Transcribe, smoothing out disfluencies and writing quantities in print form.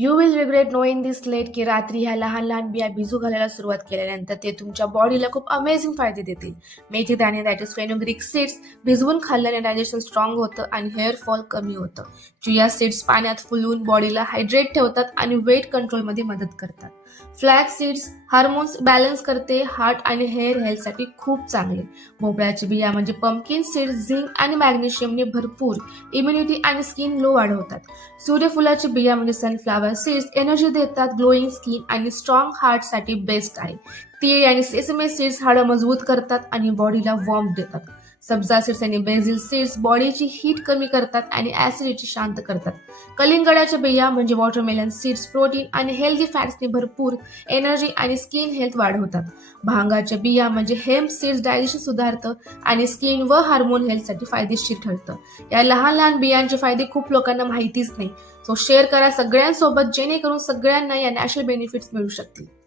You will regret knowing this late की रात्री ह्या लहान लहान बिया भिजू घालायला सुरुवात केल्यानंतर ते तुमच्या बॉडीला खूप अमेझिंग फायदे देतील. मेथी दाणे दॅट इज फेनुग्रीक सीड्स भिजवून खाल्ल्याने डायजेशन स्ट्रॉंग होतं आणि हेअर फॉल कमी होतं. चिया सीड्स पाण्यात फुलवून बॉडीला हायड्रेट ठेवतात आणि वेट कंट्रोलमध्ये मदत करतात. फ्लॅक्स सीड्स हार्मोन्स बॅलन्स करते, हार्ट आणि हेअर हेल्थसाठी खूप चांगले. भोपळ्याची बिया म्हणजे पंपकिन सीड्स झिंक आणि मॅग्नेशियमने भरपूर, इम्युनिटी आणि स्किन ग्लो वाढवतात. सूर्यफुलाची बिया म्हणजे सनफ्लावर सीड्स एनर्जी देतात, ग्लोईंग स्किन आणि स्ट्रॉंग हार्टसाठी बेस्ट आहे. तीळ आणि सेसमे सीड्स हाडं मजबूत करतात आणि बॉडीला वॉर्म देतात. सब्जा सीड्स आणि बेझिल सीड्स बॉडीची हीट कमी करतात आणि ऍसिडिटी शांत करतात. कलिंगडाच्या बिया म्हणजे वॉटरमेलन सीड्स प्रोटीन आणि हेल्दी फॅट्सने भरपूर, एनर्जी आणि स्किन हेल्थ वाढवतात. भांगाच्या बिया म्हणजे हेम्प सीड्स डायजेशन सुधारतं आणि स्किन व हार्मोन हेल्थसाठी फायदेशीर ठरतं. या लहान लहान बियांचे फायदे खूप लोकांना माहितीच नाही. सो शेअर करा सगळ्यांसोबत जेणेकरून सगळ्यांना या नॅचरल बेनिफिट्स मिळू शकतील.